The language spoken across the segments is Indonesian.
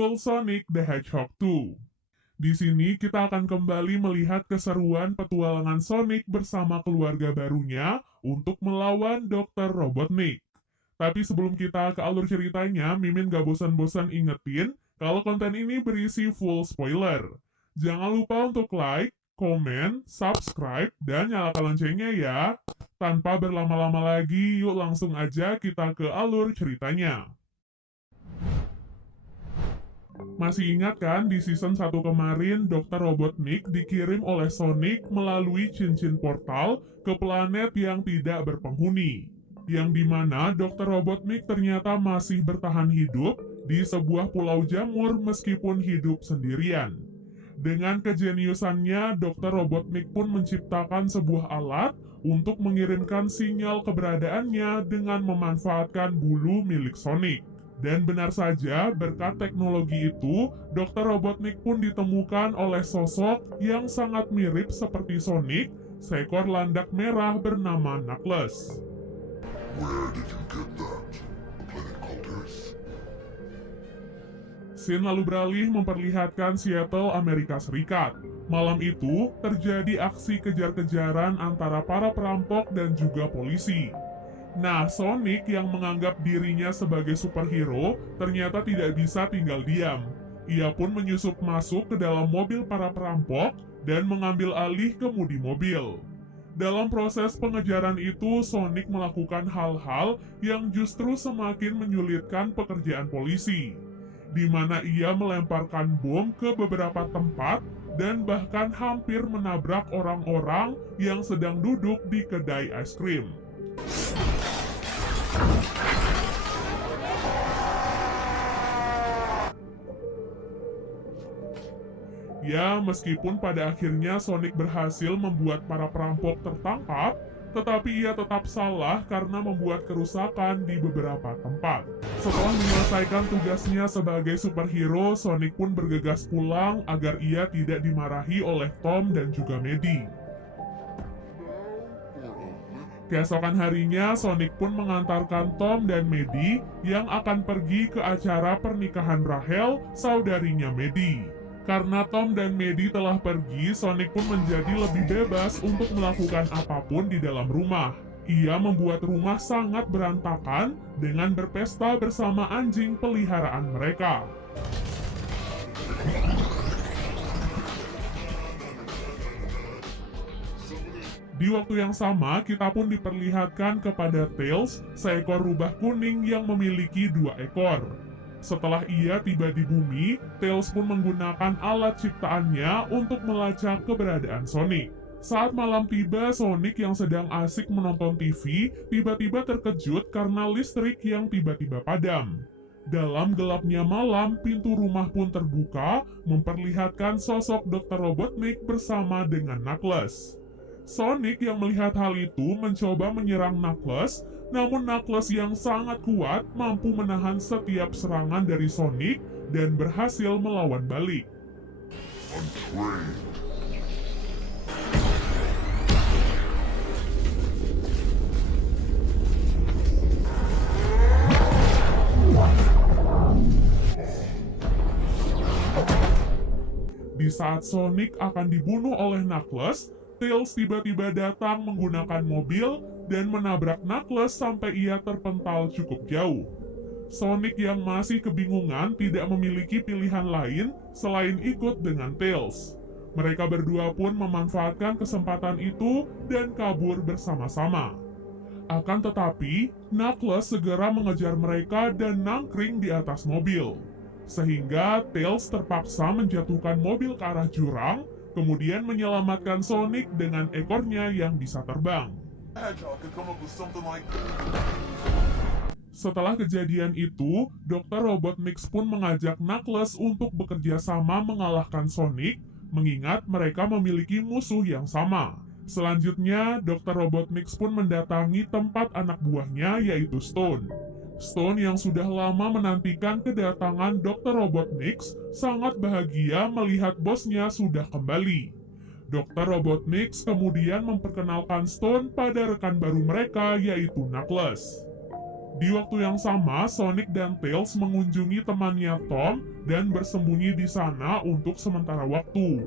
Sonic the Hedgehog 2. Di sini kita akan kembali melihat keseruan petualangan Sonic bersama keluarga barunya untuk melawan Dr. Robotnik. Tapi sebelum kita ke alur ceritanya, Mimin gak bosan-bosan ingetin kalau konten ini berisi full spoiler. Jangan lupa untuk like, komen, subscribe, dan nyalakan loncengnya ya. Tanpa berlama-lama lagi, yuk langsung aja kita ke alur ceritanya. Masih ingat kan di season 1 kemarin Dr. Robotnik dikirim oleh Sonic melalui cincin portal ke planet yang tidak berpenghuni. Yang dimana Dr. Robotnik ternyata masih bertahan hidup di sebuah pulau jamur meskipun hidup sendirian. Dengan kejeniusannya, Dr. Robotnik pun menciptakan sebuah alat untuk mengirimkan sinyal keberadaannya dengan memanfaatkan bulu milik Sonic. Dan benar saja, berkat teknologi itu, Dr. Robotnik pun ditemukan oleh sosok yang sangat mirip seperti Sonic, seekor landak merah bernama Knuckles. Where did you get that? Planet called Earth? Scene lalu beralih memperlihatkan Seattle, Amerika Serikat. Malam itu, terjadi aksi kejar-kejaran antara para perampok dan juga polisi. Nah, Sonic yang menganggap dirinya sebagai superhero ternyata tidak bisa tinggal diam. Ia pun menyusup masuk ke dalam mobil para perampok dan mengambil alih kemudi mobil. Dalam proses pengejaran itu, Sonic melakukan hal-hal yang justru semakin menyulitkan pekerjaan polisi, di mana ia melemparkan bom ke beberapa tempat dan bahkan hampir menabrak orang-orang yang sedang duduk di kedai es krim. Ya, meskipun pada akhirnya Sonic berhasil membuat para perampok tertangkap, tetapi ia tetap salah karena membuat kerusakan di beberapa tempat. Setelah menyelesaikan tugasnya sebagai superhero, Sonic pun bergegas pulang agar ia tidak dimarahi oleh Tom dan juga Maddie. Keesokan harinya, Sonic pun mengantarkan Tom dan Maddie yang akan pergi ke acara pernikahan Rachel, saudarinya Maddie. Karena Tom dan Maddie telah pergi, Sonic pun menjadi lebih bebas untuk melakukan apapun di dalam rumah. Ia membuat rumah sangat berantakan dengan berpesta bersama anjing peliharaan mereka. Di waktu yang sama, kita pun diperlihatkan kepada Tails, seekor rubah kuning yang memiliki 2 ekor. Setelah ia tiba di bumi, Tails pun menggunakan alat ciptaannya untuk melacak keberadaan Sonic. Saat malam tiba, Sonic yang sedang asik menonton TV, tiba-tiba terkejut karena listrik yang tiba-tiba padam. Dalam gelapnya malam, pintu rumah pun terbuka, memperlihatkan sosok Dr. Robotnik bersama dengan Knuckles. Sonic yang melihat hal itu mencoba menyerang Knuckles, namun Knuckles yang sangat kuat mampu menahan setiap serangan dari Sonic dan berhasil melawan balik. Untrained. Di saat Sonic akan dibunuh oleh Knuckles, Tails tiba-tiba datang menggunakan mobil dan menabrak Knuckles sampai ia terpental cukup jauh. Sonic yang masih kebingungan tidak memiliki pilihan lain selain ikut dengan Tails. Mereka berdua pun memanfaatkan kesempatan itu dan kabur bersama-sama. Akan tetapi, Knuckles segera mengejar mereka dan nangkring di atas mobil. Sehingga Tails terpaksa menjatuhkan mobil ke arah jurang, kemudian menyelamatkan Sonic dengan ekornya yang bisa terbang. Hedgehog could come up with something like Setelah kejadian itu, Dr. Robotnik pun mengajak Knuckles untuk bekerja sama mengalahkan Sonic, mengingat mereka memiliki musuh yang sama. Selanjutnya, Dr. Robotnik pun mendatangi tempat anak buahnya yaitu Stone. Stone yang sudah lama menantikan kedatangan Dr. Robotnik sangat bahagia melihat bosnya sudah kembali. Dr. Robotnik kemudian memperkenalkan Stone pada rekan baru mereka yaitu Knuckles. Di waktu yang sama, Sonic dan Tails mengunjungi temannya Tom dan bersembunyi di sana untuk sementara waktu.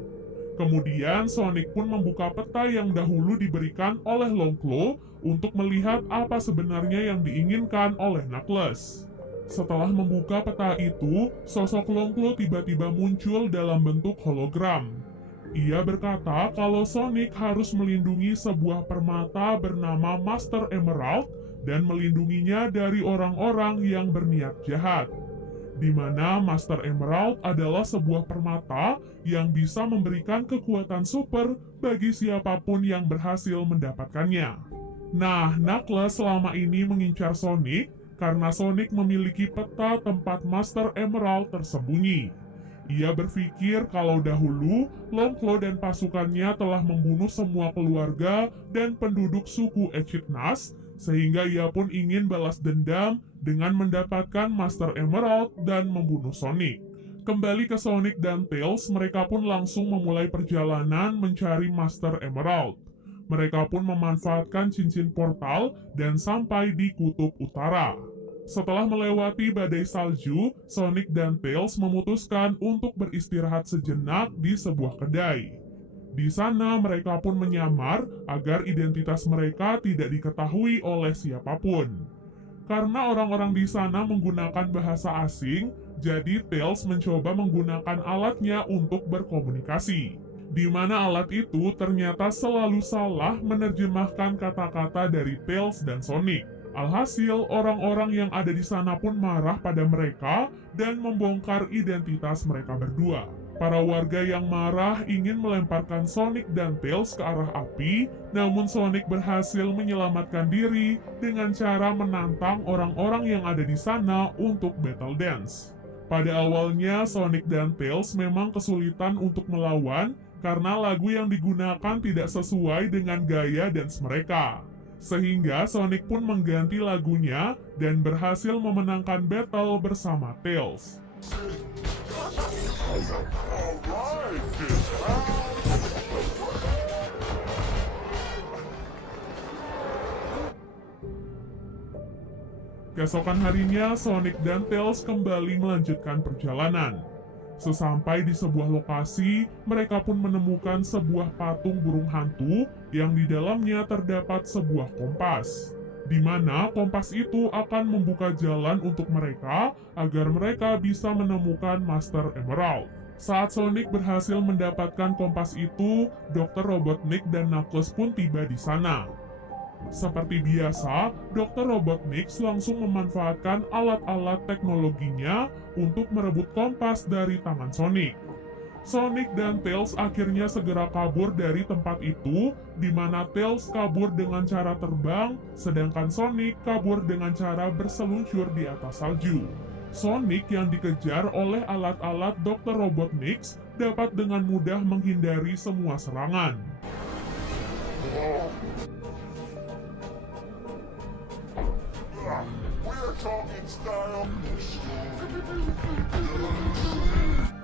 Kemudian Sonic pun membuka peta yang dahulu diberikan oleh Longclaw untuk melihat apa sebenarnya yang diinginkan oleh Knuckles. Setelah membuka peta itu, sosok Longclaw tiba-tiba muncul dalam bentuk hologram. Ia berkata kalau Sonic harus melindungi sebuah permata bernama Master Emerald dan melindunginya dari orang-orang yang berniat jahat. Di mana Master Emerald adalah sebuah permata yang bisa memberikan kekuatan super bagi siapapun yang berhasil mendapatkannya. Nah, Knuckles selama ini mengincar Sonic karena Sonic memiliki peta tempat Master Emerald tersembunyi. Ia berpikir kalau dahulu Longclaw dan pasukannya telah membunuh semua keluarga dan penduduk suku Echidnas, sehingga ia pun ingin balas dendam dengan mendapatkan Master Emerald dan membunuh Sonic. Kembali ke Sonic dan Tails, mereka pun langsung memulai perjalanan mencari Master Emerald. Mereka pun memanfaatkan cincin portal dan sampai di kutub utara. Setelah melewati badai salju, Sonic dan Tails memutuskan untuk beristirahat sejenak di sebuah kedai. Di sana mereka pun menyamar agar identitas mereka tidak diketahui oleh siapapun. Karena orang-orang di sana menggunakan bahasa asing, jadi Tails mencoba menggunakan alatnya untuk berkomunikasi. Di mana alat itu ternyata selalu salah menerjemahkan kata-kata dari Tails dan Sonic. Alhasil, orang-orang yang ada di sana pun marah pada mereka dan membongkar identitas mereka berdua. Para warga yang marah ingin melemparkan Sonic dan Tails ke arah api, namun Sonic berhasil menyelamatkan diri dengan cara menantang orang-orang yang ada di sana untuk battle dance. Pada awalnya, Sonic dan Tails memang kesulitan untuk melawan karena lagu yang digunakan tidak sesuai dengan gaya dance mereka. Sehingga Sonic pun mengganti lagunya dan berhasil memenangkan battle bersama Tails. Keesokan harinya, Sonic dan Tails kembali melanjutkan perjalanan. Sesampai di sebuah lokasi, mereka pun menemukan sebuah patung burung hantu yang di dalamnya terdapat sebuah kompas. Di mana kompas itu akan membuka jalan untuk mereka agar mereka bisa menemukan Master Emerald. Saat Sonic berhasil mendapatkan kompas itu, Dr. Robotnik dan Knuckles pun tiba di sana. Seperti biasa, Dr. Robotnik langsung memanfaatkan alat-alat teknologinya untuk merebut kompas dari tangan Sonic. Sonic dan Tails akhirnya segera kabur dari tempat itu, di mana Tails kabur dengan cara terbang, sedangkan Sonic kabur dengan cara berseluncur di atas salju. Sonic yang dikejar oleh alat-alat Dr. Robotnik dapat dengan mudah menghindari semua serangan.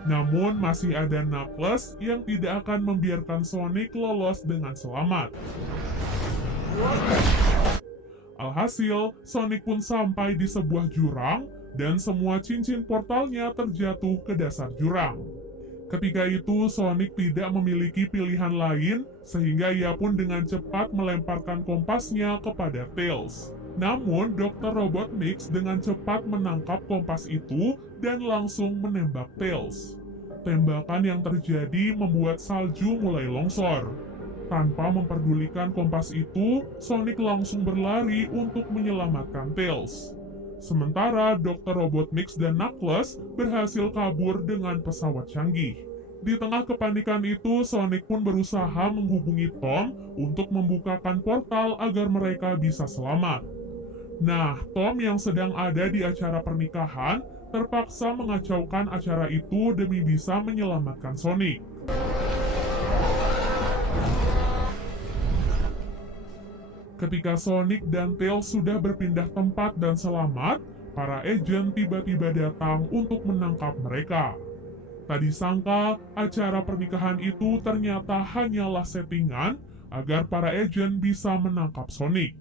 Namun masih ada Knuckles yang tidak akan membiarkan Sonic lolos dengan selamat. Alhasil, Sonic pun sampai di sebuah jurang dan semua cincin portalnya terjatuh ke dasar jurang. Ketika itu, Sonic tidak memiliki pilihan lain sehingga ia pun dengan cepat melemparkan kompasnya kepada Tails. Namun, Dr. Robotnik dengan cepat menangkap kompas itu dan langsung menembak Tails. Tembakan yang terjadi membuat salju mulai longsor. Tanpa memperdulikan kompas itu, Sonic langsung berlari untuk menyelamatkan Tails. Sementara Dr. Robotnik dan Knuckles berhasil kabur dengan pesawat canggih. Di tengah kepanikan itu, Sonic pun berusaha menghubungi Tom untuk membukakan portal agar mereka bisa selamat. Nah, Tom yang sedang ada di acara pernikahan terpaksa mengacaukan acara itu demi bisa menyelamatkan Sonic. Ketika Sonic dan Tails sudah berpindah tempat dan selamat, para agen tiba-tiba datang untuk menangkap mereka. Tak disangka, acara pernikahan itu ternyata hanyalah settingan agar para agen bisa menangkap Sonic.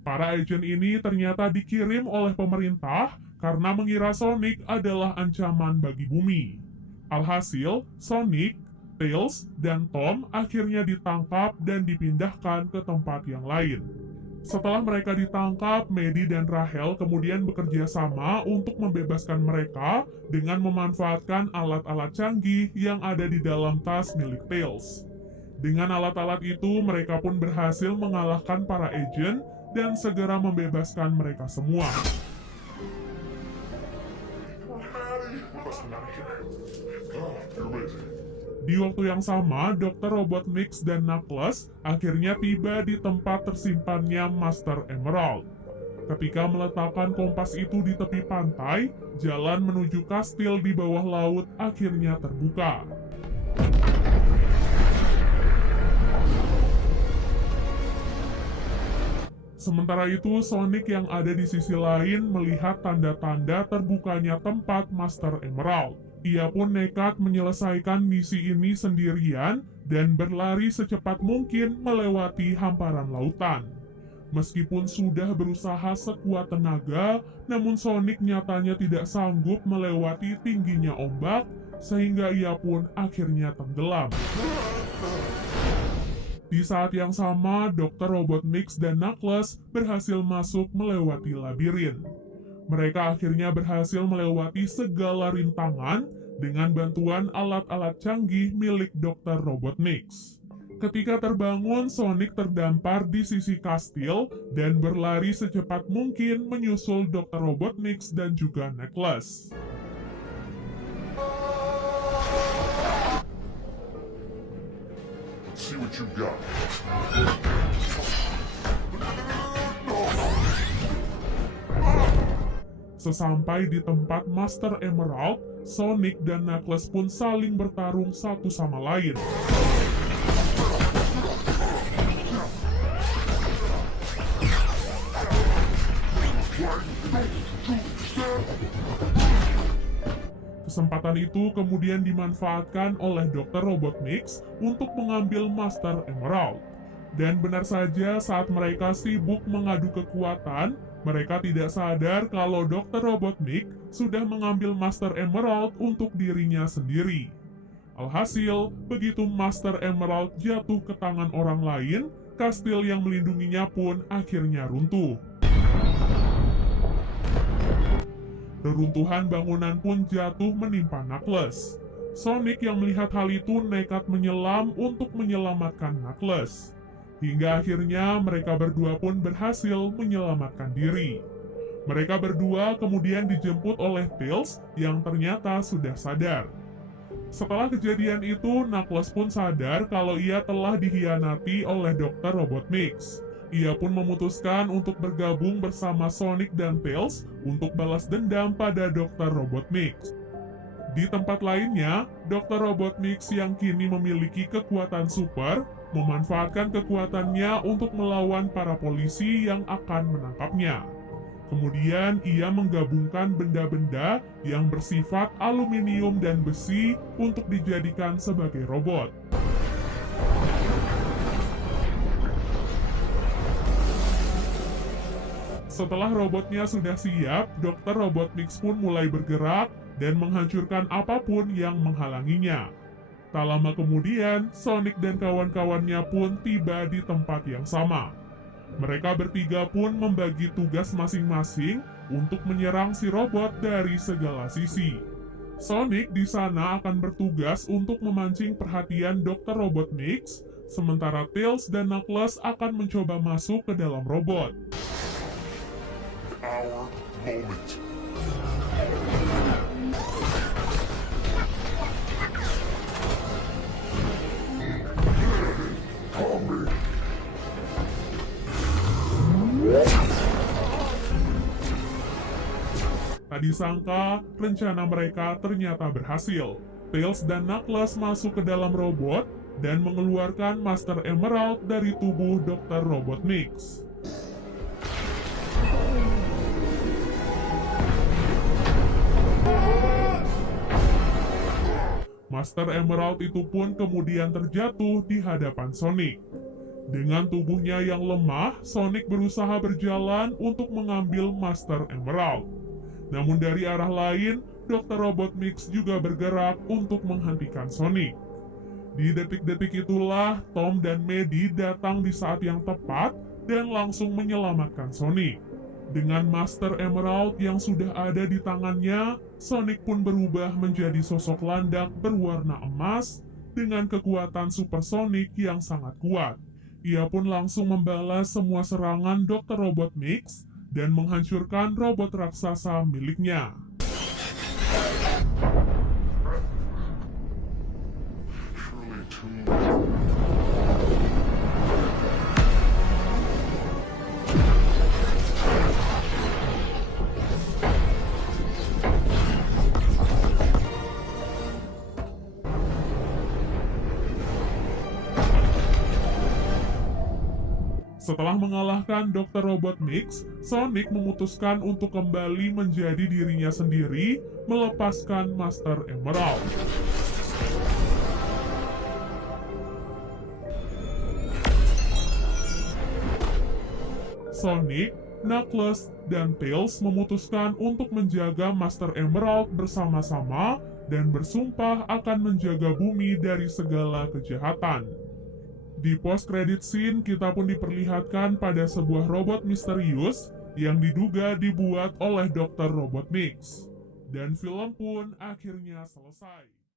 Para agen ini ternyata dikirim oleh pemerintah karena mengira Sonic adalah ancaman bagi bumi. Alhasil, Sonic, Tails, dan Tom akhirnya ditangkap dan dipindahkan ke tempat yang lain. Setelah mereka ditangkap, Maddie dan Rachel kemudian bekerja sama untuk membebaskan mereka dengan memanfaatkan alat-alat canggih yang ada di dalam tas milik Tails. Dengan alat-alat itu, mereka pun berhasil mengalahkan para agen dan segera membebaskan mereka semua. Di waktu yang sama, Dr. Robotnik dan Knuckles akhirnya tiba di tempat tersimpannya Master Emerald. Ketika meletakkan kompas itu di tepi pantai, jalan menuju kastil di bawah laut akhirnya terbuka. Sementara itu, Sonic yang ada di sisi lain melihat tanda-tanda terbukanya tempat Master Emerald. Ia pun nekat menyelesaikan misi ini sendirian dan berlari secepat mungkin melewati hamparan lautan. Meskipun sudah berusaha sekuat tenaga, namun Sonic nyatanya tidak sanggup melewati tingginya ombak, sehingga ia pun akhirnya tenggelam. Di saat yang sama, Dr. Robotnik dan Knuckles berhasil masuk melewati labirin. Mereka akhirnya berhasil melewati segala rintangan dengan bantuan alat-alat canggih milik Dr. Robotnik. Ketika terbangun, Sonic terdampar di sisi kastil dan berlari secepat mungkin menyusul Dr. Robotnik dan juga Knuckles. Let's see what you got. Sesampai di tempat Master Emerald, Sonic dan Knuckles pun saling bertarung satu sama lain. Kesempatan itu kemudian dimanfaatkan oleh Dr. Robotnik untuk mengambil Master Emerald. Dan benar saja saat mereka sibuk mengadu kekuatan, mereka tidak sadar kalau Dr. Robotnik sudah mengambil Master Emerald untuk dirinya sendiri. Alhasil, begitu Master Emerald jatuh ke tangan orang lain, kastil yang melindunginya pun akhirnya runtuh. Reruntuhan bangunan pun jatuh menimpa Knuckles. Sonic yang melihat hal itu nekat menyelam untuk menyelamatkan Knuckles. Hingga akhirnya mereka berdua pun berhasil menyelamatkan diri. Mereka berdua kemudian dijemput oleh Tails yang ternyata sudah sadar. Setelah kejadian itu, Knuckles pun sadar kalau ia telah dikhianati oleh Dr. Robotnik. Ia pun memutuskan untuk bergabung bersama Sonic dan Tails untuk balas dendam pada Dr. Robotnik. Di tempat lainnya, Dr. Robotnik yang kini memiliki kekuatan super, memanfaatkan kekuatannya untuk melawan para polisi yang akan menangkapnya. Kemudian ia menggabungkan benda-benda yang bersifat aluminium dan besi untuk dijadikan sebagai robot. Setelah robotnya sudah siap, Dr. Robotnik pun mulai bergerak dan menghancurkan apapun yang menghalanginya. Tak lama kemudian, Sonic dan kawan-kawannya pun tiba di tempat yang sama. Mereka bertiga pun membagi tugas masing-masing untuk menyerang si robot dari segala sisi. Sonic di sana akan bertugas untuk memancing perhatian Dr. Robotnik, sementara Tails dan Knuckles akan mencoba masuk ke dalam robot. Our moment. Tak disangka, rencana mereka ternyata berhasil. Tails dan Knuckles masuk ke dalam robot dan mengeluarkan Master Emerald dari tubuh Dr. Robotnik. Master Emerald itu pun kemudian terjatuh di hadapan Sonic. Dengan tubuhnya yang lemah, Sonic berusaha berjalan untuk mengambil Master Emerald. Namun dari arah lain, Dr. Robotnik juga bergerak untuk menghentikan Sonic. Di detik-detik itulah, Tom dan Maddie datang di saat yang tepat dan langsung menyelamatkan Sonic. Dengan Master Emerald yang sudah ada di tangannya, Sonic pun berubah menjadi sosok landak berwarna emas dengan kekuatan supersonik yang sangat kuat. Ia pun langsung membalas semua serangan Dr. Robotnik dan menghancurkan robot raksasa miliknya. Setelah mengalahkan Dr. Robotnik, Sonic memutuskan untuk kembali menjadi dirinya sendiri, melepaskan Master Emerald. Sonic, Knuckles, dan Tails memutuskan untuk menjaga Master Emerald bersama-sama dan bersumpah akan menjaga bumi dari segala kejahatan. Di post-credit scene, kita pun diperlihatkan pada sebuah robot misterius yang diduga dibuat oleh Dr. Robotnik. Dan film pun akhirnya selesai.